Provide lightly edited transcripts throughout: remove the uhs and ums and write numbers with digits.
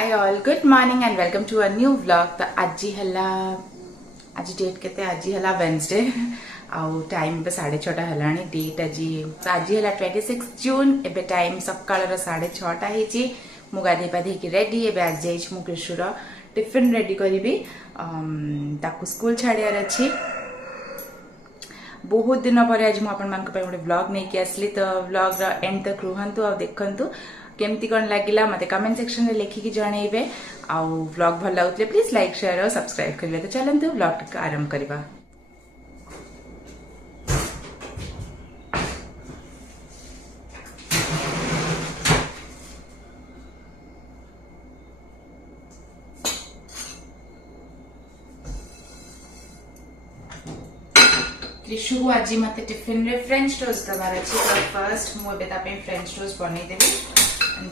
Hi all good morning and welcome to a new vlog. तो आज date केते आज हला वेडनेसडे आउ टाइम पे 6:30 हलानी डेट आज हला 26 जून एबे टाइम सकाळ 6:30 हेची मु गाधे पाधे की रेडी एबे आज जाइछ मु कृष्णर टिफिन रेडी करिबी ताकू स्कूल छाड़ियार अछि। बहुत दिन पर आज मुझे गोटे व्लॉग नहीं आसली तो व्लॉग एंड तक रुहतु आ देखु केमती कौन लगिला मत कमेंट सेक्शन में लिखिकी जनइबे। आउ व्लॉग भल लगुले प्लीज लाइक शेयर और सब्सक्राइब करेंगे। तो चलते व्लॉग आरंभ करवा। कृषु को आज मत टिफिन रे फ्रेंच टोस्ट दबार अछि। तो फर्स्ट मुझे फ्रेंच टोस्ट बनई देबी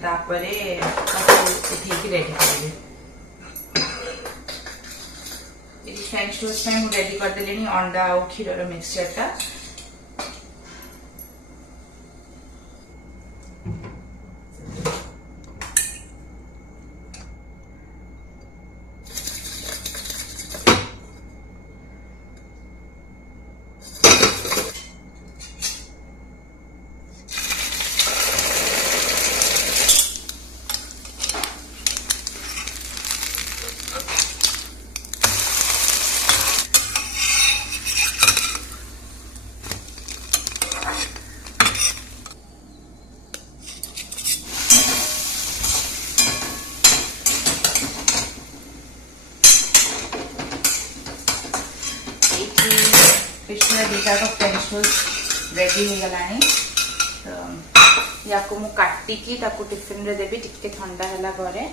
तापरे उठेकी रेडी करेंगे। फ्रेंच टोस्ट में मुझे रेडी कर देली अंडा और क्षीर मिक्सचर टा। कृष्ण दीटा का फ्रेंच टोस्ट रेडी हो गलानी। तो या को मु काटिकी ताकू टिफिन रे देबी टिके ठंडा हैला घरे।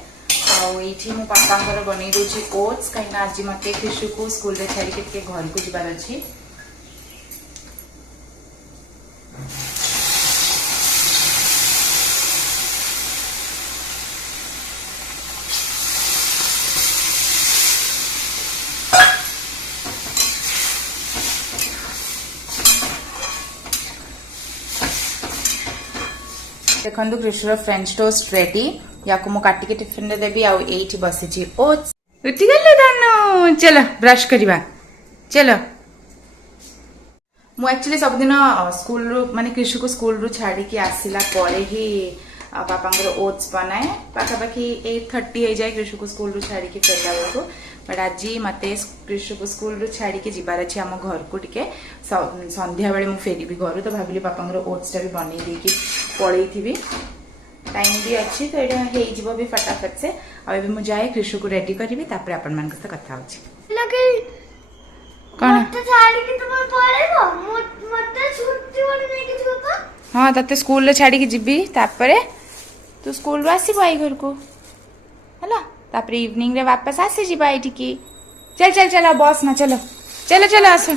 आउ एठी मु पापांकर बनै दोची ओट्स कहिना आज मते कृषु को स्कूल रे छाड़ी के घर को जिबार अछि। देखो कृष्ण फ्रेंच टोस्ट रेडी या को मु काटी के टिफिन रे देबी। आउ एठी बसिची ओट्स उठी गले दानो। चलो ब्रश करबा चलो। मु एक्चुअली सब दिन स्कूल रू माने कृषि को स्कूल रू छाड़ी के आसिला परे ही पापांगर ओट्स बनाए पाखापाखि 8:30 हो जाए कृषि को स्कूल रू छाड़ी के फेरला बेलको। बट आज मते कृषि को स्कूल रू छाड़ी के जिबार अछि हम घर को टिके संध्या बेले मु फेरीबी घर। तो भाबिली पापांगर ओट्स टा भी बनै देकी पळै थिबी टाइम भी अच्छी तो एटा हे जिवो भी फटाफट से। आ एबे मु जाए कृषि को रेडी करबी तापर अपन मान के कथा होची लगे कोन मत छाड़ी के तुम पळेबो मत छुट्टी वाली नहीं के जीवो। हां तते स्कूल रे छाड़ी के जिबी तापर तू स्कूल रो आसी बाई घर को हला तापर इवनिंग रे वापस आसी जिबा एठी की। चल चल चल बस ना चलो चलो चलो आस।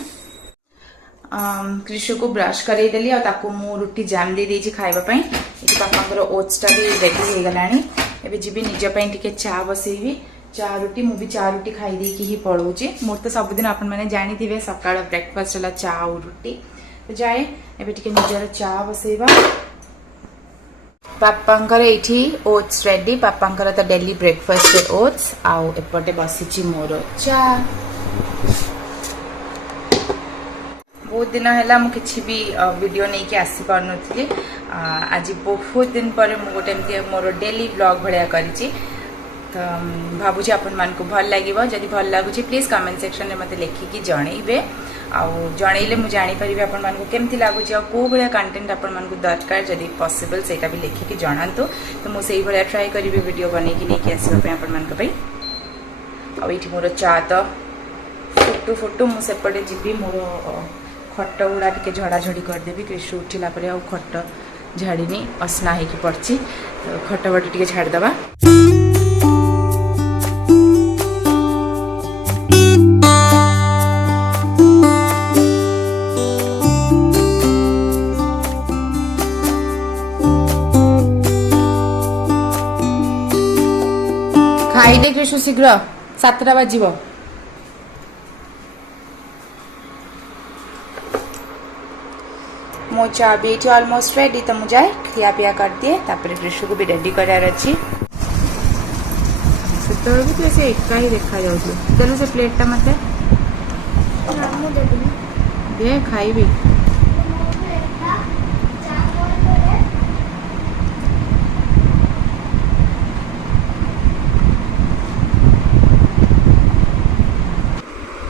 कृषि को ब्रश करे देली आ ताको मु रोटी जाम दे देजी खाइबा पई। एठी पापांगर ओट्स टा भी रेडी हो गलानी। एबे जिबी निज पई टिके चा बसेबी चा रोटी मु भी चा रोटी खाई दे की ही पळौची। मोर तो सब दिन अपन माने जानि थिबे सकाळ ब्रेकफास्ट हला चा और रोटी। तो जाए एबे टिके निजर चा बसेबा। पापांकर एठी ओट्स रेडी पापांकर तो डेली ब्रेकफास्ट ओट्स आउ एपटे बसिची मोर चा। बहुत दिन है मुझे भी वीडियो नहीं कि आसी पार नी। आज बहुत दिन पर गोटे मोर डेली ब्लॉग भाया करी। तो भावुँ आपण मान को भल लगे जदि भल लगुच प्लीज कमेंट सेक्शन में मत लिखिकी जनइबे। आउ जनइले मुझे जानीपरि आपण मान को केमती लगुच आ को भाया कंटेंट आपण मान को दरकार जदि पॉसिबल सेटा भी लिखिकी जनातु। तो मुझे भाया ट्राई करी वीडियो बनईकी नहीं आसवाई आपण मान आईठी मोर चा तो फुटू फुटू मुझे जीवी मोर खट गुड़ा टे झड़ाझड़ी करदेवी। कृषि उठिला परे आ खट झाड़ीनी असना होगी पड़ी। तो खट बट टे छाड़दबा। खाई दे कृषि शीघ्र 7टा बाजिबो। मो चा भी ऑलमोस्ट रेडी। तो मुझे खिया पिया कर दिए तापर कृषि को भी रेडी करार अच्छी। ସେତେବେଳେ ବି ସେ ଏକା ହିଁ ଦେଖାଯାଉଥିଲୁ। ଦେଲୁ ସେ ପ୍ଲେଟ୍ଟା ମୋତେ ଦେ ଖାଇବି।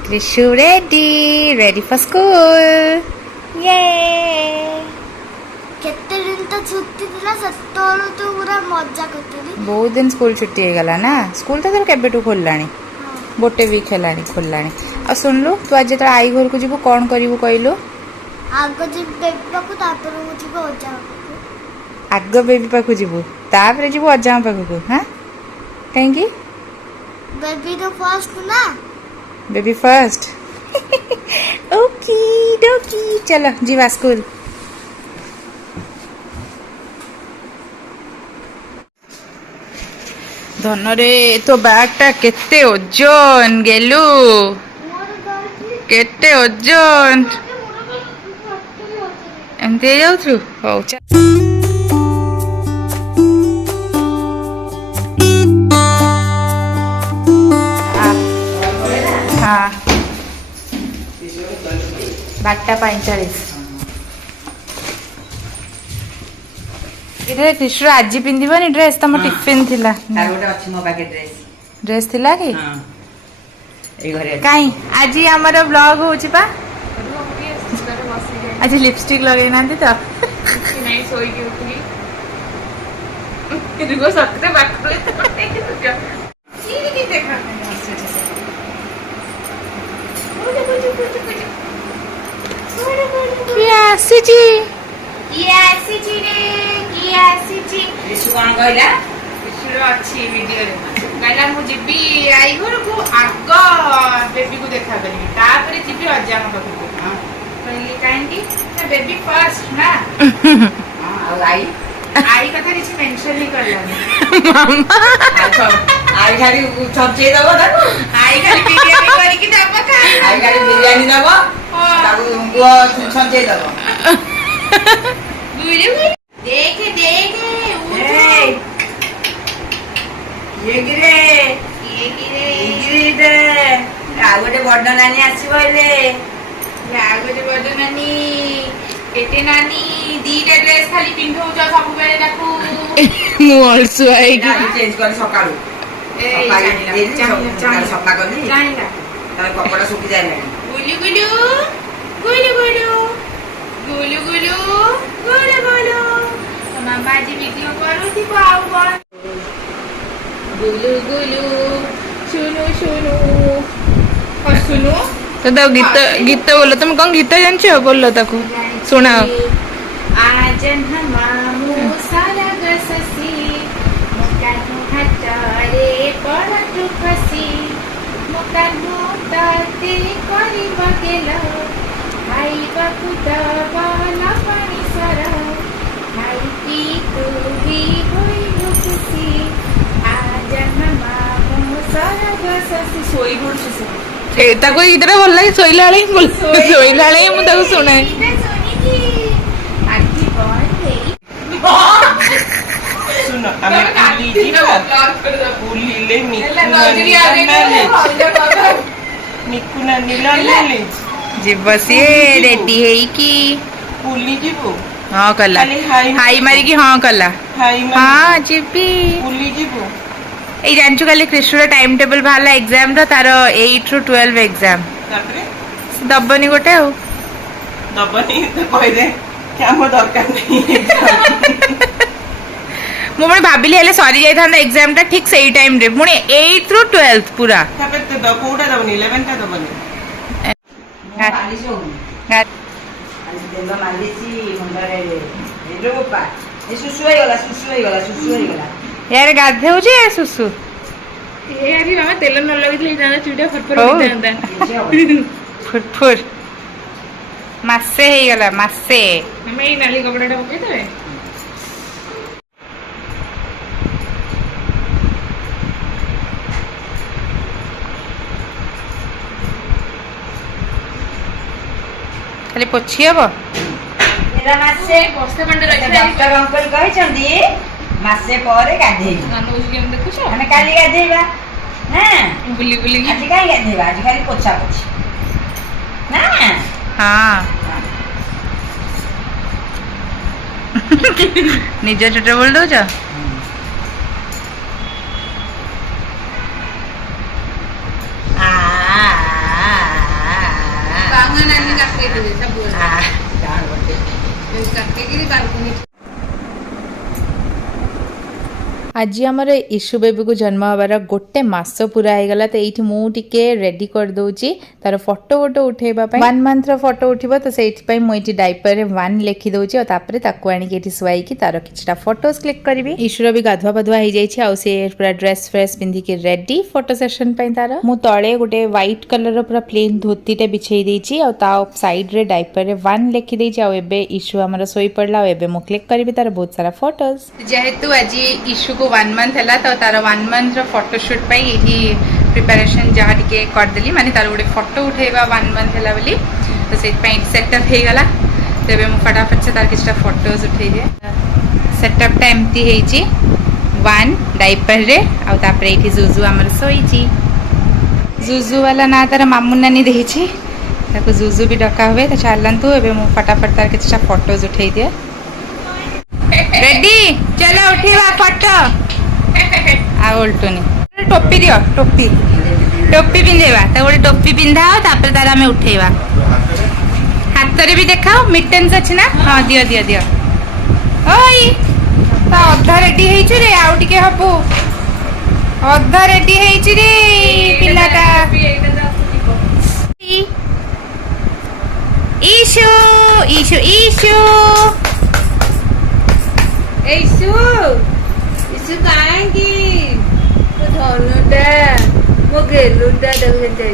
Krishu ready for school. Yay! केते दिन तो छुट्टी दिला सत्तोलु तो पूरा मजा करतेली। बहुत दिन स्कूल छुट्टी हो गला ना। स्कूल तो केबेटू खोललानी गोटे वीक हेलानी खोललानी। आ सुनलु तू आज जेतरा आई घर को जीवु कोन करिवु कइलु? आगो जी बेबी पाकु तापर जीवु अजा पाकु। आगो बेबी पाकु जीवु तापर जीवु अजा पाकु। हां काहेकि बेबी तो फर्स्ट ना। Baby first. ओके डोकी चलो जीवा स्कूल। धनरे तो बैगटा केते ओजन गेलु केते ओजन एमती जाउथु हो हाँ 12:45 इधर कृष्ण आज पिंधिबनी ड्रेस तम टिफिन थिला तार गोटे अछि मो पाके ड्रेस थिला कि हां ए घरे काई आज हमर ब्लॉग होची पा आज लिपस्टिक लगे नांती तो नहीं सोई के उठली रुको सकते बाकरो सीधी की देखा किए आसीची रे किए आसीची ऋषि कोन कहला ऋषिर अच्छी वीडियो रे कहला मु जीबी आई घर को आग बेबी को देखा करी तापरे जीबी अजा म पाखु हां कहली काहेंकी बेबी फर्स्ट ना हां आई कथा किसी मेंशन ही करलानी मामा आई खाली छपचे दबो ताको आई खाली बिरयानी करी कि दबो खा आई खाली बिरयानी दबो ताको गो छपचे दबो गुरु देखे ये गिरे दे आ गोटे बड़ नानी आसीबले गोटे बड़ नानी केटे नानी दीटा ड्रेस खाली पिंधौ छ सब बेले देखू मु ऑल्सो आएगी चेंज कर सकाळू सफा करनी जाइला तार कपड़ा सुखी जाय नाही गुलु गुलु गुलु गुलु गुलु गुलु गुलु मामा जी वीडियो करू थी आउ कोन गुलु गुलु सुनु और सुनु तो दो गीत बोलो तुम कौन गीत जानछो बोलो ताको सुनाओ आजन हमामु सारग ससी मुकानु हटारे परतु खसी मुकानु ताते करी बगेल भाई बापू दबला पानी सर भाई पी तू भी होई खुशी आजन हमामु सारग ससी सोई पड़छ से ताको इधर बोल लगे सोइला वाले मु ताको सुनाए सुनो हमें पुली निकुना नीला ले जीव सी रेडी है कि पुली जीवो हाँ कला हाई मारी की हाँ कला हाँ जीबी पुली जीवो ए जानछु काली कृष्ण टाइम टेबल बाहला एग्जाम रो तार 8 ରୁ 12 एग्जाम तापरे दबनी गोटे हो दबनी तो कहि दे क्या मो दरकार नहीं मु मन भाबिली हेले सरी जाई थांदा एग्जाम ता ठीक सही टाइम रे मुने 8 ରୁ 12 पूरा तापे तो कोडा दबनी 11 ता दबनी मालिश हो आज देबा मालिशी मुंडरे ए रोपा ए सुसु होई गला यार गाधे हो जे सुसु ए यार मामा तेल न लगितले जाना चुडा फरफर होई जांदा फुरफुर मासे हे गला मासे हमें ई नाली कपड़ाटा पके देबे खाली पोछी हबो मेरा मासे बस्ते बंडे रखले डॉक्टर अंकल कहि छंदी मासे परे गाधेई अनुज गेम देखुछ हमें काली गाधेइबा हां ବୁଲି ବୁଲିକି आज काई गाधेबा आज खाली पोछा पोछी ना ହଁ ନିଜ ଛୋଟ ବୋଳି ଦଉଛ आज आमर इशू बेबी को जन्म हबार गोटे मास पूरा होगा तो ये मुझे रेडी कर दूची तार फोटो वोटो उठेबा 1 मंथ फोटो उठिबो तो सेठी मुझे डाइपर रे 1 लिखि दउची और तापरे ताकू आनी के शुआई की तार किछटा फोटोज क्लिक करी इशूर भी गाधुआ पाधुआ हो जाइए आ से पूरा ड्रेस फ्रेस पिंधि के रेडी फोटो सेशन पे तार मु तळे गोटे व्हाइट कलर पूरा प्लेन धोतीटे बिछेई देची आ ता साइड रे डाइपर रे 1 लिखि देची आ एबे इशू हमर सोई पड़ला एबे मु क्लिक करबी तार बहुत सारा फोटोज जेहेतु आज इशू को 1 मंथ है तो तार 1 मंथ फोटोशूट प्रिपेरेसन जहाँ टे करदेली माने तार गोटे फोटो उठेगा 1 मंथ है बोली तो से सेटअप हो गला तेरे मुझे फटाफट से तार किछटा फोटोज उठे दिए सेटअपटा एमती है 1 डाइपर रे आउे ये जुजु आमर शोची जुजु वाला ना तार मामू नानी देची ताको जुजु भी डका हुए तो चलतु ए फटाफट तार किछटा फोटोज उठे दिए रेडी चलो उठेवा फोटो आ उल्टुनी टोपी दियो टोपी टोपी पिंधेवा तो गोटे टोपी पिंधाओ तापर तार आमे उठेवा हाथ रे भी देखाओ मिटेंस अछि ना हां दियो दियो दियो ओई ता अधा रेडी हेछि रे आउ टिके हबु अधा रेडी हेछि रे पिलाटा इशू इशू इशू इशू इशू काहेंगी तो धनुटा मो गेलुटा देखते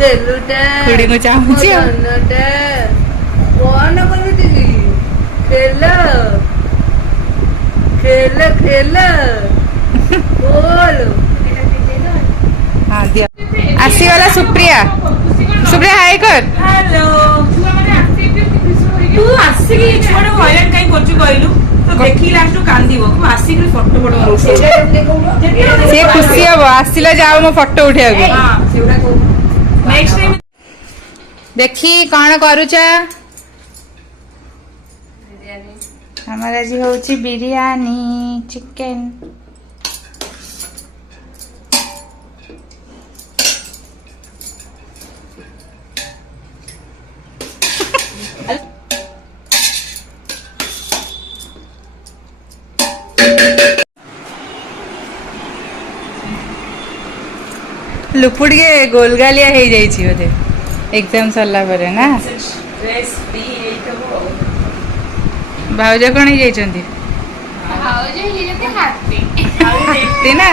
गेलुटा खुड़ी को चाहूची धनुटा कौन करती खेल खेल खेल बोल हां दिया आसी वाला सुप्रिया सुप्रिया हाय कर हेलो तू आसी की छोड़ वायरल काई करछु कहलु तो देखी लास्ट कांदीबो को आसी की फोटो फोटो से खुशी हबो आसिला जाओ मो फोटो उठेया के हां सेउडा को नेक्स्ट टाइम देखी कौन करूचा हमारा जी होची बिरयानी चिकन लुपुड़ के गोलगालिया हो जाइए बोधे एग्जाम सरला परे ना ड्रेस दी एइतबो भाउज कौन हो हाथी ना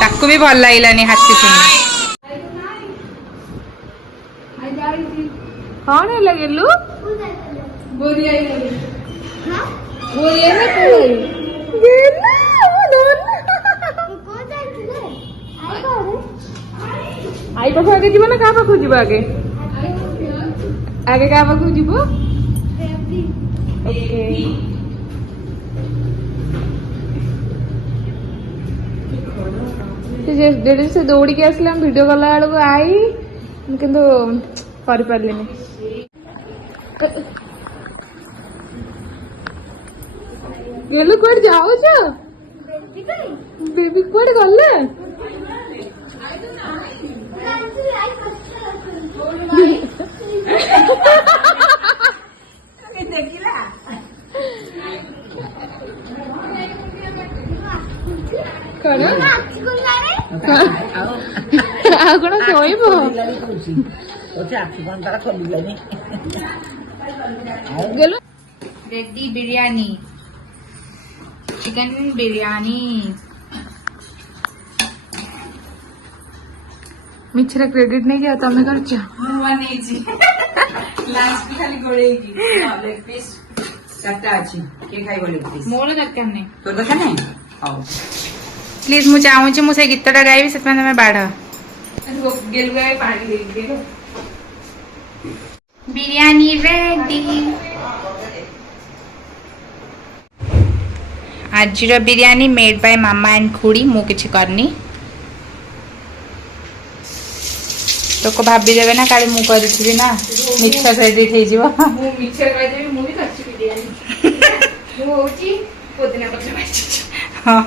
ताकू भी भल लगे हाथी सुनी कौन है गेलु आई पाख आगे जीव ना क्या पाख जीव आगे आगे क्या पाख जीव से दौड़ी के आसला वीडियो कला बेलू आई किंतु कर पारलिनी गेलु कुआडे जाउछ बेबी कुआडे गले देखिला कौन आ कौन सोइबो गेलो रेडी बिरयानी चिकन बिरयानी मिछरे क्रेडिट नहीं किया तमें करछ मुआनी जी लास्ट खाली गोळेगी लेग पीस चारटा अछि के खाइबो लेग पीस मोर दरकार नहीं तो दरकार नहीं आओ प्लीज मु चाहूँ मु से गीतटा गाइबी से तमे बाढ़ गेलु गाय पानी दे गेलु बिरयानी रेडी आज बिरयानी मेड बाय मामा एंड खुड़ी मु किछि करनी लोक भाविदेवे ना काली मु करी ना मिछ क्रेडिट हो ମୁଁ ମିଛ କହିଦେବି ମୁଁ ବି କରିଛି ବିରିୟାନୀ ମୁଁ ହଉଛି ପୋଦିନା ପତ୍ର ଭାଜିଛି हाँ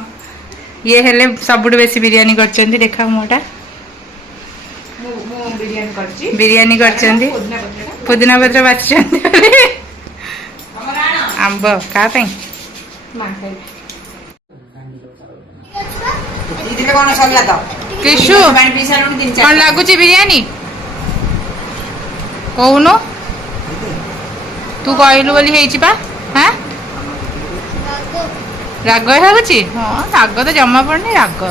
ये हेले सबुठ बेसी बिरियानी करछंती देखा मोटा ମୁଁ ବିରିୟାନୀ କରିଛି बिरियानी करछंती ପୋଦିନା ପତ୍ରଟା पुदीना पत्र बाछछंती आंब का पे ମା ଖାଇବେ ଏତିକି କଣ ସରିଲା ତ किशु ପାଣି ପିଇ ସାରିଲୁଣି 3-4 कौन लागुची बिरियानी कहूनु तू कहलु बोली हेची पा हां राग लाଗୁଛି ହଁ ରାଗ ତ ଜମା ପଡୁନି ରାଗ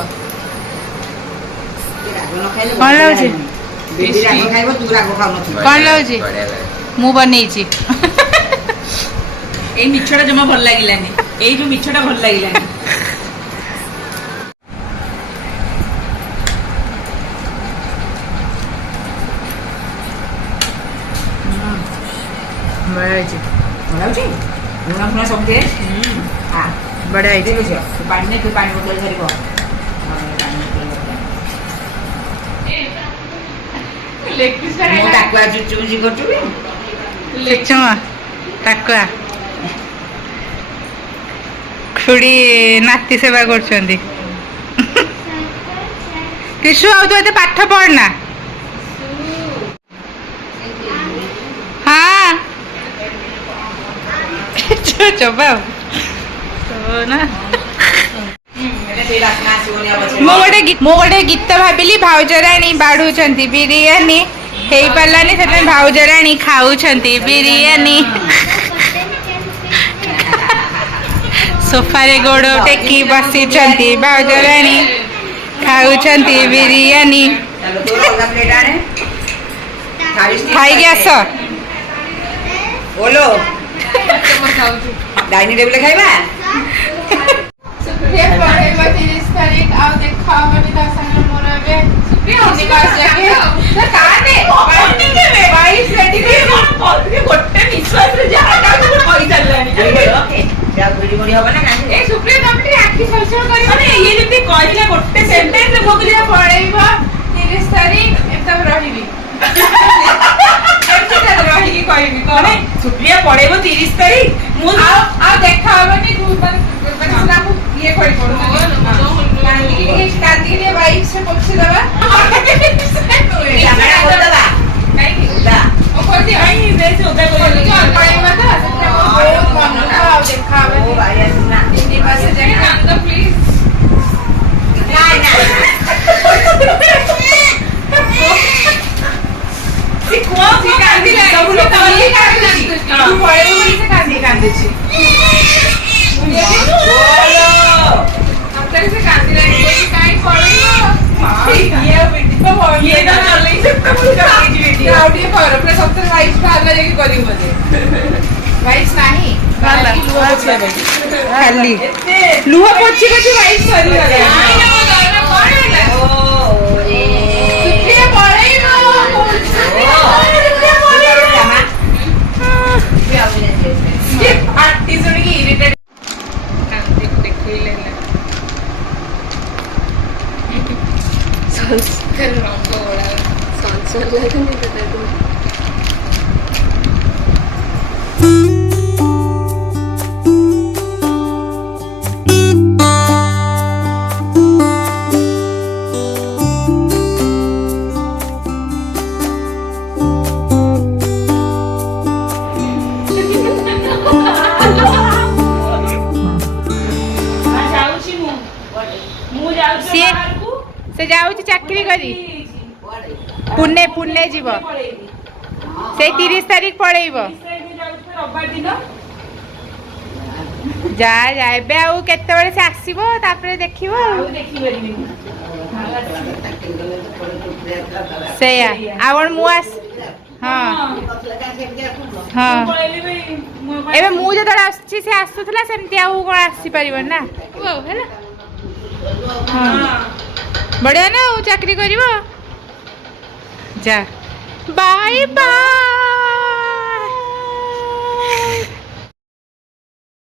କଣ ଲାଗୁଛି ରାଗ ଖାଇବ ତୁ ରାଗ ଖାଉନଥିବୁ କଣ ଲାଗୁଛି ମୁଁ ବନେଇଛି ଏଇ ମିଛଟା ଜମା ଭଲ ଲାଗିଲାନି ଏଇ ଯୋଉ ମିଛଟା ଭଲ ଲାଗିଲାନି ବଢିଆ ହେଇଛି ଭଲ ଲାଗୁଛି ଲୁଣ ଫୁଣ ସବୁ ଦେ ବଢିଆ ହେଇଛି ତୁ ପାଣି ନେ ତୁ ପାଣି ବୋତଲ ଧରିବ ଲେଗ ପିସ୍ ଟା ମୁଁ ଟାକୁଆ ଚୁଚୁଚି କରୁଛୁ ଦେଖିଛ ଟାକୁଆ ଖୁଡି ନାତି ସେବା କରୁଛନ୍ତି କିଶୁ ଆଉ ତୁ ଏତେ ପାଠ ପଢନା ହଁ ଚୋବା ନା ମୁଁ ଗୋଟେ ଗୀତ ଭାବିଲି ଭାଉଜରାଣୀ ବାଢୁଛନ୍ତି ବିରିୟାନୀ ହେଇପାରିଲାନି ସେଥିପାଇଁ ଭାଉଜରାଣୀ ଖାଉଛନ୍ତି ବିରିୟାନୀ सोफारे गोड़ टेकी बसीचंती भाउजराणी खाऊचंती बिरयानी खाई आस बोलो डाइनिंग टेबल खाइबा सुप्रिया पढ़ेबा 30 तारीख आउ देखाबनी दर्शन मोर बे सुप्रिया निवास जाके तो काने पार्टी देबे 22 रेडी दे गोटे विश्वास रे जा कहि चललानी क्या गुड़ी गुड़ी होबा ना काहे ए सुप्रिया तमटी आखी सरसर करी अरे ये जति कहला गोटे सेंटेंस रे भोगलिया पढ़ेबा 30 तारीख एकदम रहिबी एमती रहिकी कहबी कोन सुप्रिया पड़ेबो 30 तारीख मु आ देखाबनी माने सिना ये करि पड़ो कांदी के बाइक से पक्षी दबा कैमरा बोल दबा नहीं दा ओ कर दिया नहीं बेस होता कोई पढ़ेबा तो बहुत मन आ देखाबनी ओ भाई सुना हिंदी भाषा जाके कांद प्लीज नहीं नहीं सिखवा कांदी सब लोग कांदी तू पढ़ेबो बोली से कांदी छी बोलो अंतर से कांदी लाइन कोई काई पढ़ेबो ये बेटी तो ये तो चलई से सब चलई बेटी आउडी पर अपने सब तरह वाइस पार्लर जाके करी मजे वाइस नहीं खाली लुह पोछी पोछी वाइस करी गले सुप्रिया पढ़ेबो ये पार्टी सुन के इरिटेट कांदी देखिले ना संस्कार रंग वाला संस्कार लगने देता तुम से जाऊची चाकरी करी पुणे पुणे जीव से 30 तारीख पड़ेब जा जा एबे आउ केते बेले से आसीबो तापरे देखिबो सेया आवन मु आस हां हां एबे मु जतरा आछि से आसुथला सेमति आउ कोन आसी परिबो ना ओ हैला हां बढ़िया ना वो चाकरी करिबो जा बाय बाय